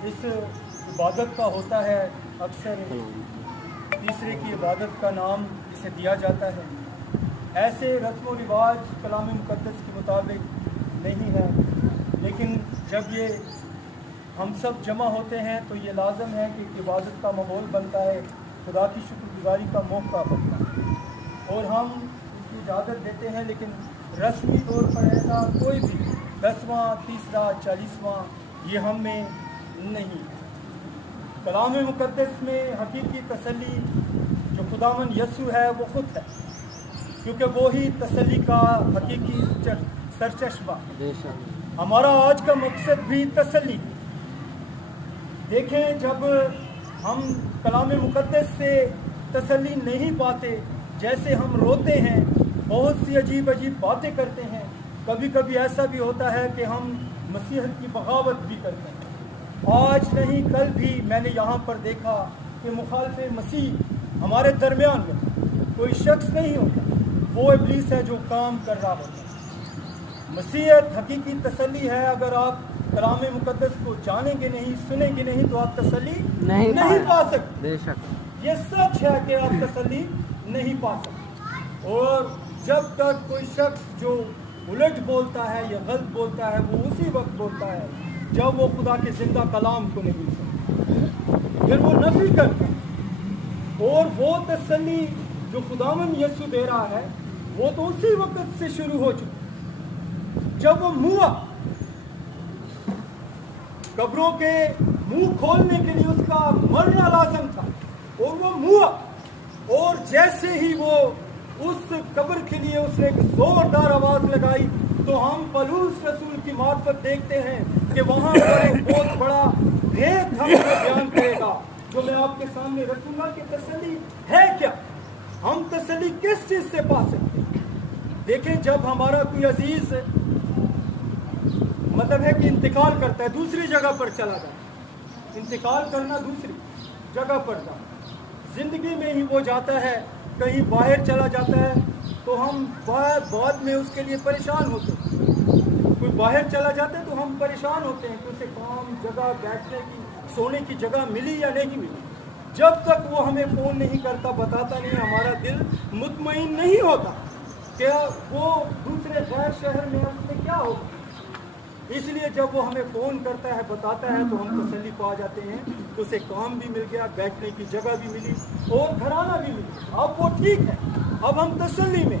इस इबादत का होता है, अक्सर तीसरे की इबादत का नाम इसे दिया जाता है। ऐसे रस्म व रिवाज कलाम मुक़द्दस के मुताबिक नहीं है, लेकिन जब ये हम सब जमा होते हैं तो ये लाजम है कि इबादत का माहौल बनता है, खुदा की शुक्रगुजारी का मौका बनता है और हम इसकी इजाज़त देते हैं। लेकिन रस्मी तौर पर ऐसा कोई भी 10वां, 30वां, 40वां ये हम में नहीं है। कलाम मुक़द्दस में हकीकी तसल्ली जो खुदावन यसू है वो खुद है, क्योंकि वो ही तसल्ली का हकीकी सरचश्मा। हमारा आज का मकसद भी तसल्ली। देखें, जब हम कलाम मुक़द्दस से तसल्ली नहीं पाते, जैसे हम रोते हैं, बहुत सी अजीब अजीब बातें करते हैं, कभी कभी ऐसा भी होता है कि हम मसीहत की बगावत भी करते हैं। आज नहीं कल भी मैंने यहाँ पर देखा कि मुखालिफ मसीह हमारे दरमियान में कोई शख्स नहीं होता, वो इब्लीस है जो काम कर रहा होता है। मसीहत हकीकी तसल्ली है। अगर आप कलाम मुक़द्दस को जानेंगे नहीं, सुनेंगे नहीं, तो आप तसल्ली नहीं पा सकते। ये सच है कि आप तसल्ली नहीं पा सकते। और जब तक कोई शख्स जो उलट बोलता है या गलत बोलता है, वो उसी वक्त बोलता है जब वो खुदा के जिंदा कलाम को नहीं सुनता, फिर वो नफी करता है। और वो तसल्ली जो खुदावन यसू दे रहा है वो तो उसी वक्त से शुरू हो चुकी जब वो मुआ। कब्रों के मुंह खोलने के लिए उसका मरना लाजम था और वो मुआ, और जैसे ही वो उस कब्र के लिए उसने एक जोरदार आवाज लगाई तो हम पौलुस रसूल की मार्फत देखते हैं कि वहां पर एक बहुत बड़ा भेद हमें बयान करेगा जो मैं आपके सामने रखूंगा कि तसल्ली है क्या, हम तसल्ली किस चीज से पा सकते हैं। देखें, जब हमारा कोई अजीज मतलब है कि इंतकाल करता है, दूसरी जगह पर चला जाता है, इंतकाल करना दूसरी जगह पर जाता, जिंदगी में ही वो जाता है, कहीं बाहर चला जाता है तो हम बाद में उसके लिए परेशान होते हैं। कोई बाहर चला जाता है तो हम परेशान होते हैं कि उसे काम, जगह, बैठने की, सोने की जगह मिली या नहीं मिली। जब तक वो हमें फ़ोन नहीं करता, बताता नहीं, हमारा दिल मुतमईन नहीं होता कि वो दूसरे गैर शहर में उसमें क्या होगा। इसलिए जब वो हमें फ़ोन करता है, बताता है, तो हम तसल्ली पा जाते हैं कि उसे काम भी मिल गया, बैठने की जगह भी मिली और घराना भी मिला, अब वो ठीक है, अब हम तसल्ली में।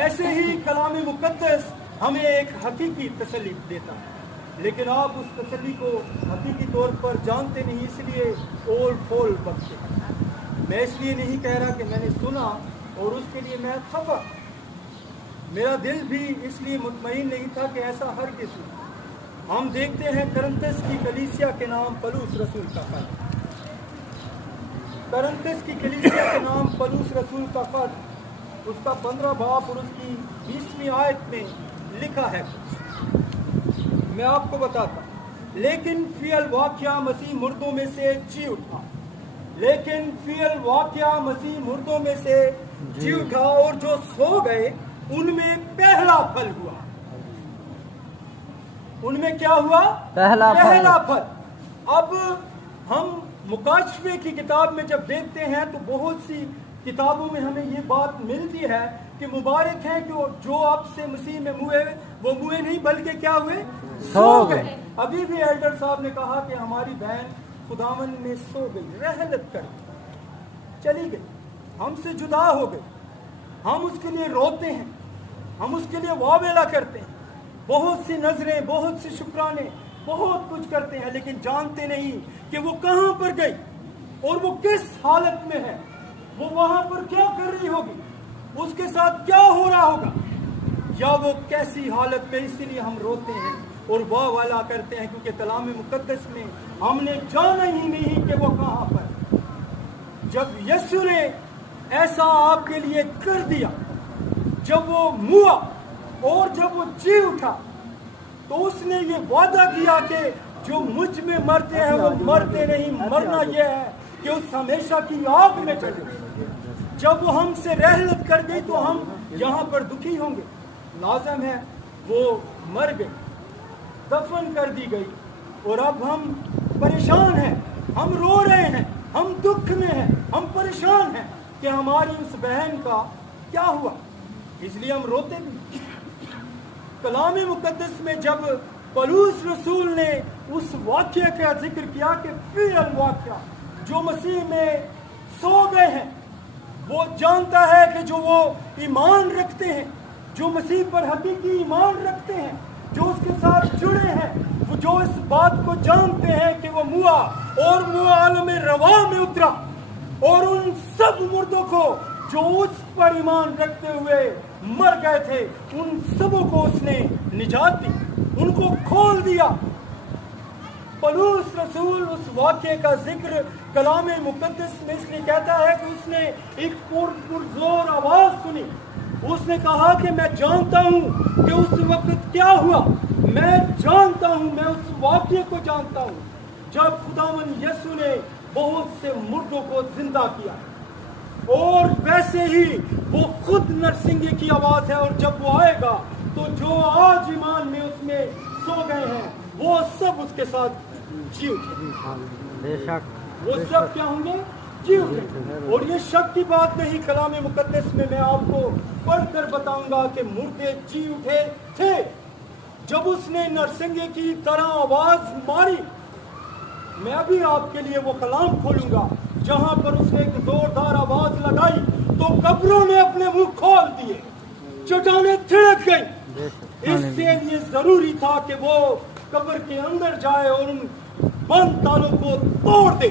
ऐसे ही कलाम मुक़द्दस हमें एक हकीकी तसल्ली देता है, लेकिन आप उस तसल्ली को हकीकी तौर पर जानते नहीं, इसलिए ओल फोल बकते हैं। मैं इसलिए नहीं कह रहा कि मैंने सुना और उसके लिए मैं खफा, मेरा दिल भी इसलिए मुतमईन नहीं था कि ऐसा हर किसी। हम देखते हैं करंथस की कलीसिया के नाम पौलुस रसूल का खत, करंथस की कलीसिया के नाम पौलुस रसूल का खत, उसका 15 बाब और उसकी 20वीं आयत में लिखा है कुछ, मैं आपको बताता। लेकिन फियल वाक़या मसीह मुर्दों में से जी उठा, लेकिन फियल वाक़या मसीह मुर्दों में से जी उठा और जो सो गए उनमें पहला फल हुआ। उनमें क्या हुआ? पहला फल। अब हम मुकाशफे की किताब में जब देखते हैं तो बहुत सी किताबों में हमें ये बात मिलती है कि मुबारक है कि जो आपसे मसीह में मुए, वो मुए नहीं बल्कि क्या हुए? सो गए। अभी भी एल्डर साहब ने कहा कि हमारी बहन खुदावन में सो गई, रहलत कर चली गई, हमसे जुदा हो गई। हम उसके लिए रोते हैं, हम उसके लिए वावेला करते हैं, बहुत सी नजरें, बहुत सी शुक्राने, बहुत कुछ करते हैं, लेकिन जानते नहीं कि वो कहां पर गई और वो किस हालत में है, वो वहां पर क्या कर रही होगी, उसके साथ क्या हो रहा होगा, या वो कैसी हालत में। इसीलिए हम रोते हैं और वावेला करते हैं, क्योंकि कलाम मुक़द्दस में हमने जाना ही नहीं कि वो कहां पर। जब यीशु ने ऐसा आपके लिए कर दिया, जब वो मुआ और जब वो जी उठा, तो उसने ये वादा किया कि जो मुझ में मरते हैं वो मरते नहीं, मरना यह है कि उस हमेशा की आग में चले। जब वो हमसे रहलत कर गई तो हम यहाँ पर दुखी होंगे, लाजम है वो मर गई, दफन कर दी गई, और अब हम परेशान हैं, हम रो रहे हैं, हम दुख में हैं, हम परेशान हैं कि हमारी उस बहन का क्या हुआ, इसलिए हम रोते भी। कलाम मुकद्दस में जब पौलुस रसूल ने उस वाक्य का जिक्र किया कि फिर वाक्य जो मसीह में सो गए हैं, वो जानता है कि जो वो ईमान रखते हैं, जो मसीह पर हकीकी ईमान रखते हैं, जो उसके साथ जुड़े हैं, वो जो इस बात को जानते हैं कि वो मुआ और वो आलम रवा में उतरा और उन सब मुर्दों को जो उस पर ईमान रखते हुए मर गए थे, उन सबों को उसने निजात दी, उनको खोल दिया। पौलुस रसूल उस वाक्य का जिक्र कलाम मुकद्दस में इसलिए कहता है कि उसने एक पुरजोर आवाज सुनी, उसने कहा कि मैं जानता हूं कि उस वक्त क्या हुआ, मैं जानता हूं, मैं उस वाक्य को जानता हूं जब खुदावन यीशु ने बहुत से मुर्दों को जिंदा किया। और वैसे ही वो खुद नरसिंगे की आवाज है, और जब वो आएगा तो जो आज ईमान में उसमें सो गए हैं वो सब उसके साथ जी उठे, वो सब क्या होंगे, जी उठे। और ये शक की बात नहीं, कलाम मुकद्दस में मैं आपको पढ़कर बताऊंगा कि मुर्दे जी उठे थे जब उसने नरसिंगे की तरह आवाज मारी। मैं भी आपके लिए वो कलाम खोलूंगा जहां पर उसने एक जोरदार आवाज लगाई तो कब्रों ने अपने मुंह खोल दिए, चट्टानें थिड़क गई। इससे ये जरूरी था कि वो कब्र के अंदर जाए और उन बंद तालों को तोड़ दे,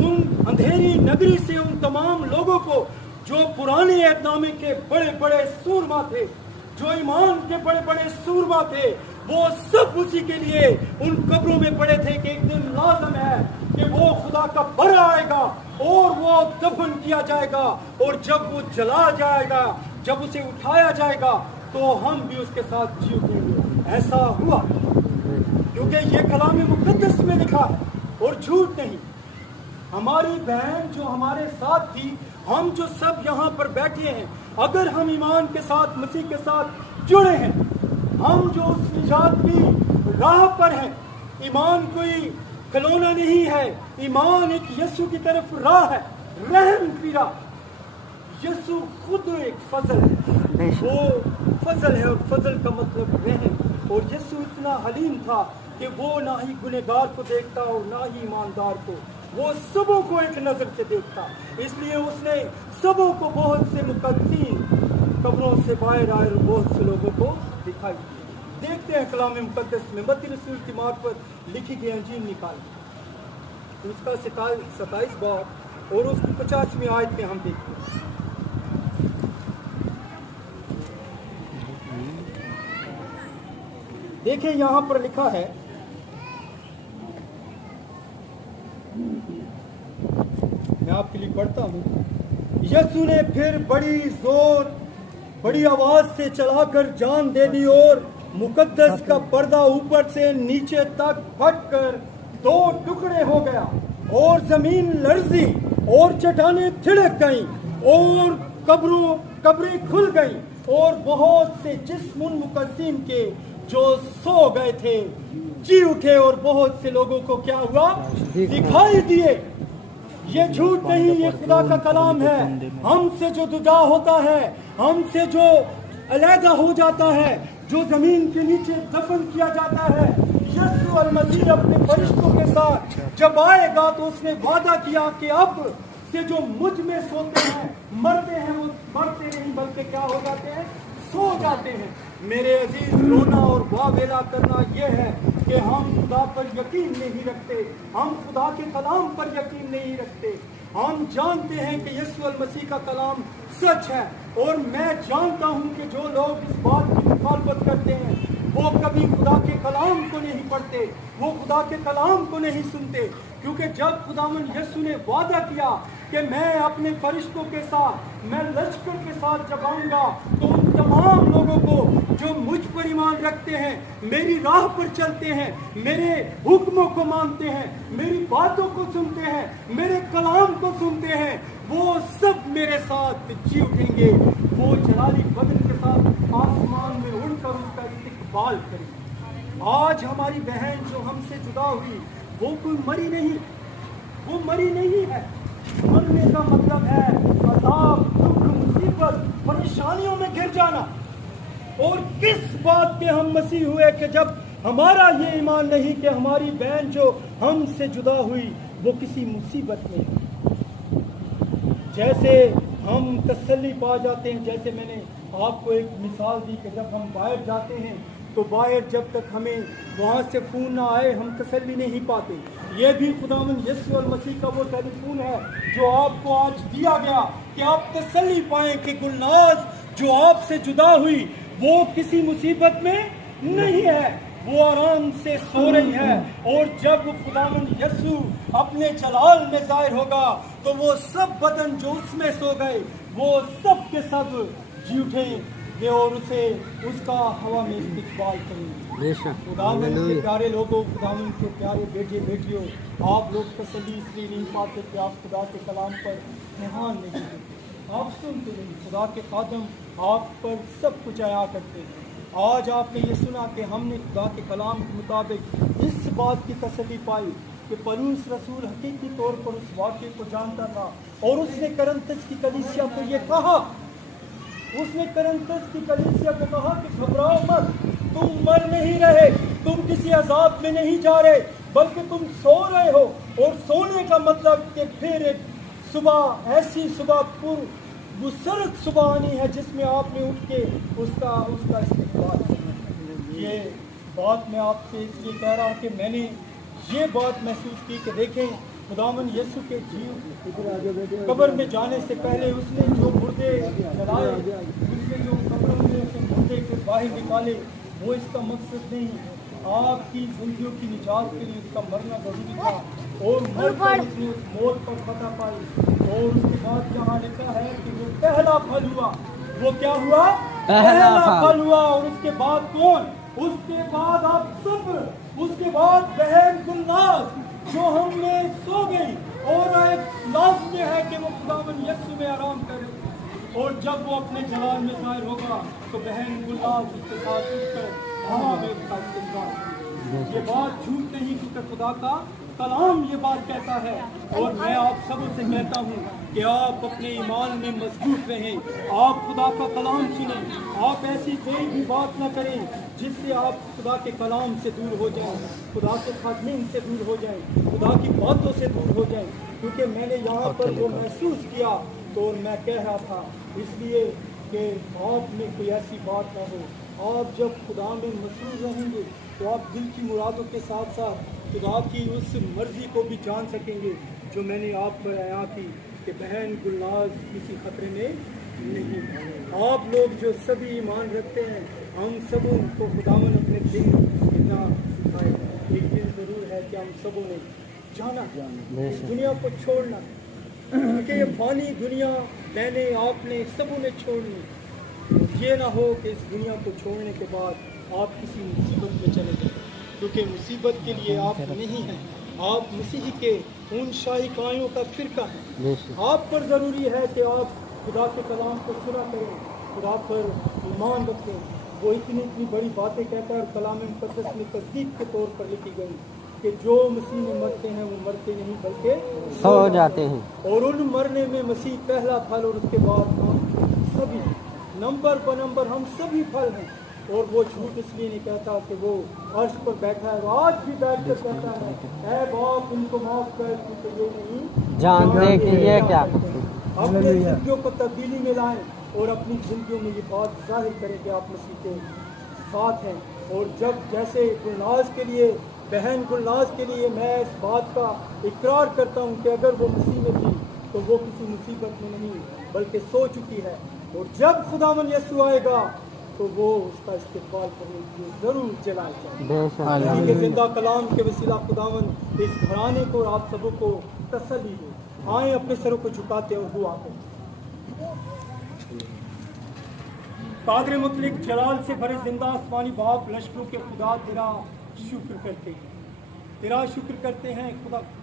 उन अंधेरी नगरी से उन तमाम लोगों को जो पुराने ऐतनामे के बड़े बड़े सूरमा थे, जो ईमान के बड़े बड़े सूरमा थे, वो सब उसी के लिए उन कब्रों में पड़े थे कि एक दिन लाजम है कि वो खुदा का बरा आएगा और वो दफन किया जाएगा, और जब वो जला जाएगा, जब उसे उठाया जाएगा तो हम भी उसके साथ जी उठेंगे। ऐसा हुआ क्योंकि ये कलाम मुकद्दस में लिखा है और झूठ नहीं। हमारी बहन जो हमारे साथ थी, हम जो सब यहाँ पर बैठे हैं, अगर हम ईमान के साथ मसीह के साथ जुड़े हैं, हम जो उस निजात की राह पर हैं, ईमान कोई खिलौना नहीं है, ईमान एक यीशु की तरफ राह है, रहम की राह। यीशु खुद एक फजल है, वो फजल है और फजल का मतलब रहम। और यीशु इतना हलीम था कि वो ना ही गुनहगार को देखता और ना ही ईमानदार को, वो सबों को एक नजर से देखता। इसलिए उसने सबों को बहुत से मुकद्दीन कब्रों से बाहर आए और बहुत से लोगों को दिखाई दिए। देखते हैं कलाम मुकद्दस में मत्ती रसूल की मार्फत लिखी गई अंजील निकाल, उसका 27 बाब और उसकी 50वीं आयत में हम देखते हैं। देखिए यहां पर लिखा है, मैं आपके लिए पढ़ता हूं। यीशु ने फिर बड़ी आवाज से चलाकर जान दे दी और मुकद्दस का पर्दा ऊपर से नीचे तक फटकर 2 टुकड़े हो गया और जमीन लर्जी और चट्टानें थिड़क गईं और कब्रें खुल गईं और बहुत से जिस्म उन मुकद्दीन के जो सो गए थे जी उठे और बहुत से लोगों को क्या हुआ, दिखाई दिए। ये झूठ नहीं, ये खुदा का कलाम है। हमसे जो जुदा होता है, हमसे जो अलहदा हो जाता है, जो जमीन के नीचे दफन किया जाता है, यीशु अल मसीह अपने फरिश्तों के साथ जब आएगा तो उसने वादा किया कि अब से जो मुझ में सोते हैं, मरते हैं, वो मरते नहीं बल्कि क्या हो जाते हैं, सो जाते हैं। मेरे अजीज, रोना और वावेला करना यह है कि हम खुदा पर यकीन नहीं रखते, हम खुदा के कलाम पर यकीन नहीं रखते। हम जानते हैं कि यीशु अल मसीह का कलाम सच है, और मैं जानता हूं कि जो लोग इस बात की मुखालफत करते हैं वो कभी खुदा के कलाम को नहीं पढ़ते, वो खुदा के कलाम को नहीं सुनते। क्योंकि जब खुदावन यीशु ने वादा किया कि मैं अपने फरिश्तों के साथ, मैं लश्कर के साथ जब आऊंगा तो उन तमाम लोगों को जो मुझ पर ईमान रखते हैं, मेरी राह पर चलते हैं, मेरे हुक्मों को मानते हैं, मेरी बातों को सुनते हैं, मेरे कलाम को सुनते हैं, वो सब मेरे साथ जी उठेंगे। वो जलाली बदन के साथ आसमान में उड़कर उसका इस्तकबाल करेंगे। آج ہماری بہن جو ہم سے جدا ہوئی وہ کوئی مری نہیں، وہ مری نہیں ہے۔ مرنے کا مطلب ہے عذاب، دکھ، مصیبت، پریشانیوں میں گر جانا۔ اور کس بات پہ ہم مسیح ہوئے کہ جب ہمارا یہ ایمان نہیں کہ ہماری بہن جو ہم سے جدا ہوئی وہ کسی مصیبت میں ہے۔ جیسے ہم تسلی پا جاتے ہیں، جیسے میں نے آپ کو ایک مثال دی کہ جب ہم باہر جاتے ہیں تو باہر جب تک ہمیں وہاں سے فون نہ آئے ہم تسلی نہیں پاتے۔ یہ بھی خداوند یسوع المسیح کا وہ ٹیلی فون ہے جو آپ کو آج دیا گیا کہ آپ تسلی پائیں کہ گلناز جو آپ سے جدا ہوئی وہ کسی مصیبت میں نہیں ہے، وہ آرام سے سو رہی ہے۔ اور جب خداوند یسوع اپنے جلال میں ظاہر ہوگا تو وہ سب بدن جو اس میں سو گئے وہ سب کے سب جی اٹھیں گے اور اسے اس کا ہوا میں استقبال کریں گے۔ خداوند کے پیارے لوگوں، خداوند کے پیارے بیٹے بیٹیوں، آپ لوگ تسلی اس لیے نہیں پاتے کہ آپ خدا کے کلام پر دھیان نہیں دیتے، آپ سنتے نہیں۔ خدا کے خادم آپ پر سب کچھ عیا کرتے ہیں۔ آج آپ نے یہ سنا کہ ہم نے خدا کے کلام کے مطابق اس بات کی تسلی پائی کہ پولس رسول حقیقی طور پر اس واقعے کو جانتا تھا اور اس نے کرنتس کی کلیسیا کو یہ کہا، اس نے کرنتس کی کلیسیا کو کہا کہ گھبراؤ مت، تم مر نہیں رہے، تم کسی عذاب میں نہیں جا رہے، بلکہ تم سو رہے ہو۔ اور سونے کا مطلب کہ پھر ایک صبح، ایسی صبح پر مسرت صبح آنی ہے جس میں آپ نے اٹھ کے اس کا استقبال کرنا۔ یہ بات میں آپ سے اس لیے کہہ رہا ہوں کہ میں نے یہ بات محسوس کی کہ دیکھیں خداوند یسوع کے قبر میں جانے سے پہلے اس نے جو مردے جلائے، اس نے جو قبر میں سے مردے کے باہر نکالے، وہ اس کا مقصد نہیں۔ آپ کی زندگیوں کی نجات کے لیے اس کا مرنا ضروری تھا اور مر کر اس نے اس موت پر فتح پائی۔ اور اس کے بعد یہاں لکھا ہے کہ وہ پہلا پھل ہوا۔ وہ کیا ہوا؟ پہلا پھل ہوا۔ اور اس کے بعد کون؟ اس کے بعد آپ سب، اس کے بعد بہن گلناز جو ہم میں سو گئی، اور ایک لازمی ہے کہ وہ خداوند یسوع میں آرام کرے۔ اور جب وہ اپنے جلال میں ظاہر ہوگا تو بہن گلناز اس کے ساتھ اٹھ کر ہوا میں اس کا استقبال کرے۔ یہ بات جھوٹ نہیں، کیونکہ خدا کا کلام یہ بات کہتا ہے۔ اور میں آپ سب سے کہتا ہوں کہ آپ اپنے ایمان میں مضبوط رہیں، آپ خدا کا کلام سنیں، آپ ایسی کوئی بھی بات نہ کریں جس سے آپ خدا کے کلام سے دور ہو جائیں، خدا کے خادمین سے دور ہو جائیں، خدا کی باتوں سے دور ہو جائیں۔ کیونکہ میں نے یہاں پر وہ محسوس کیا تو میں کہہ رہا تھا اس لیے کہ آپ میں کوئی ایسی بات نہ ہو۔ آپ جب خدا میں مصروف رہیں گے تو آپ دل کی مرادوں کے ساتھ ساتھ خدا کی اس مرضی کو بھی جان سکیں گے جو میں نے آپ پر عیا کی کہ بہن گلناز کسی خطرے میں نہیں۔ آپ لوگ جو سبھی ایمان رکھتے ہیں، ہم سبوں کو خداوند اپنے دل اتنا سکھائے گا۔ ایک دن ضرور ہے کہ ہم سبوں نے جانا اس دنیا کو چھوڑنا، کیونکہ یہ فانی دنیا میں نے، آپ نے، سبوں نے چھوڑنی۔ یہ نہ ہو کہ اس دنیا کو چھوڑنے کے بعد آپ کسی مصیبت میں چلے جائیں، کیونکہ مصیبت کے لیے آپ نہیں ہیں، آپ مسیح کے ان شاہی کائیوں کا فرقہ ہیں۔ آپ پر ضروری ہے کہ آپ خدا کے کلام کو سنا کریں، خدا پر ایمان رکھیں۔ وہ اتنی بڑی باتیں کہتا ہے اور کلام مقدس میں تصدیق کے طور پر لکھی گئی کہ جو مسیح میں مرتے ہیں وہ مرتے نہیں بلکہ سو جاتے ہیں۔ اور ان مرنے میں مسیح پہلا پھل، اور اس کے بعد ہم سبھی نمبر بنمبر ہم سبھی پھل ہیں۔ اور وہ جھوٹ اس لیے نہیں کہتا کہ وہ عرش پر بیٹھا ہے، وہ آج بھی بیٹھ کر کہتا ہے اے باپ ان کو معاف کر کیونکہ یہ نہیں جانتے کہ یہ کیا کرتے ہیں۔ اپنی زندگیوں کو تبدیلی میں لائیں اور اپنی زندگیوں میں یہ بات ظاہر کریں کہ آپ مسیح کے ساتھ ہیں۔ اور جب جیسے گلناز کے لیے، بہن گلناز کے لیے میں اس بات کا اقرار کرتا ہوں کہ اگر وہ مسیح میں تھی تو وہ کسی مصیبت میں نہیں بلکہ سو چکی ہے، اور جب خداوند یسوع آئے گا تو وہ اس کا استقبال کرنے کے لیے ضرور چلائے جائے۔ اسی کے زندہ کلام کے وسیلہ خداوند اس گھرانے کو اور آپ سبوں کو تسلی دے۔ آئیں اپنے سروں کو جھکاتے اور دعا کریں۔ قادر مطلق جلال سے بھرے زندہ آسمانی باپ، لشکروں کے خدا تیرا شکر کرتے ہیں، تیرا شکر کرتے ہیں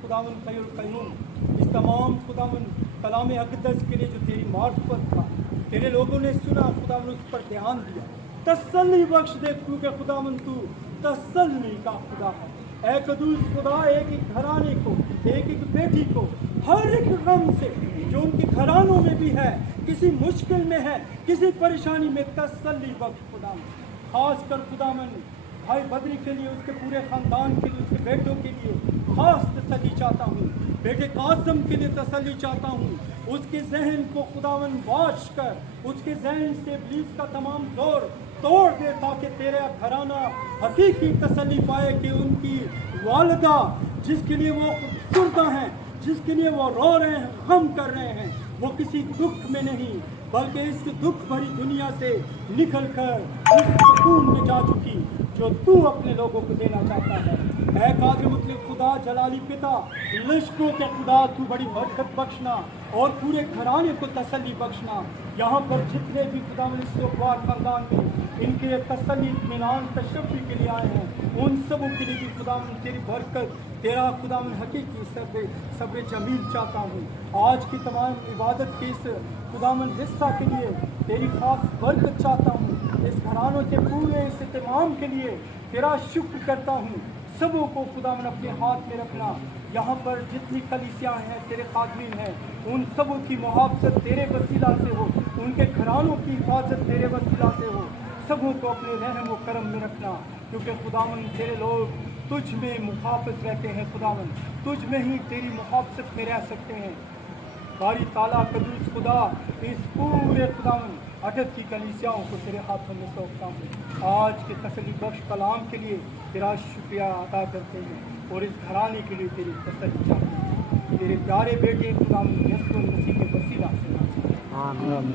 خداوند حی القیوم، اس تمام خداوند کلام اقدس کے لیے جو تیری معرفت تھا، تیرے لوگوں نے سنا خداوند، اس پر دھیان دیا، تسلی بخش دے کیونکہ خداوند تو तसल्ली का खुदा है। ऐ कदूस खुदा, एक एक घराने को, एक एक बेटी को, हर एक गम से जो उनके घरानों में भी है, किसी मुश्किल में है, किसी परेशानी में, तसल्ली बख्श खुदा। खास कर खुदावन भाई बद्री के लिए, उसके पूरे खानदान के लिए, उसके बेटों के लिए खास तसल्ली चाहता हूँ। बेटे कासम के लिए तसल्ली चाहता हूँ। उसके जहन को खुदावन वाश कर, उसके जहन से इब्लीस का तमाम जोर तोड़ दे, ताकि तेरा घराना हकीकी तसल्ली पाए कि उनकी वालिदा जिसके लिए वो सुरदा हैं, जिसके लिए वो रो रहे हैं, गम कर रहे हैं, वो किसी दुख में नहीं बल्कि इस दुख भरी दुनिया से निकल कर उस सुकून में जा चुकी जो तू अपने लोगों को देना चाहता है। ऐ कादिर मुतलक खुदा, जलाली पिता, लिश्कों के खुदा, तू बड़ी बरकत बख्शना और पूरे घराने को तसल्ली बख्शना। यहाँ पर जितने भी खुदा इस सुखवार खानदान में इनके तसल्ली इत्मीनान तशफ़ी के लिए आए हैं, उन सबों के लिए भी खुदा तेरी बरकत, तेरा खुदा हकीकी सब्र जमील चाहता हूँ। आज की तमाम इबादत के इस खुदावन हिस्सा के लिए तेरी खास बरकत चाहता हूँ। इस घरानों के पूरे इस इत्माम के लिए तेरा शुक्र करता हूँ। सबों को खुदावन अपने हाथ में रखना। यहाँ पर जितनी कलीसियाँ हैं, तेरे खादमीन हैं, उन सबों की मुहाफ़त तेरे वसीला से हो, उनके घरानों की हिफाजत तेरे वसीला से हो। सबों को अपने रहम व करम में रखना, क्योंकि खुदावन तेरे लोग तुझ में मुहाफ़िज़ रहते हैं। खुदावन तुझ में ही तेरी मुहाफ़त में रह सकते हैं। बारी ताला कदूस खुदा, इस पूरे खुदावन अटक की कलीसियाओं को तेरे हाथों में सौंपता हूँ। आज के तसल्ली बख्श कलाम के लिए तेरा शुक्रिया अदा करते हैं और इस घराने के लिए तेरी तसल्ली चाहते हैं। तेरे प्यारे बेटे खुदावन यीशु मसीह के वसीला से। आमीन।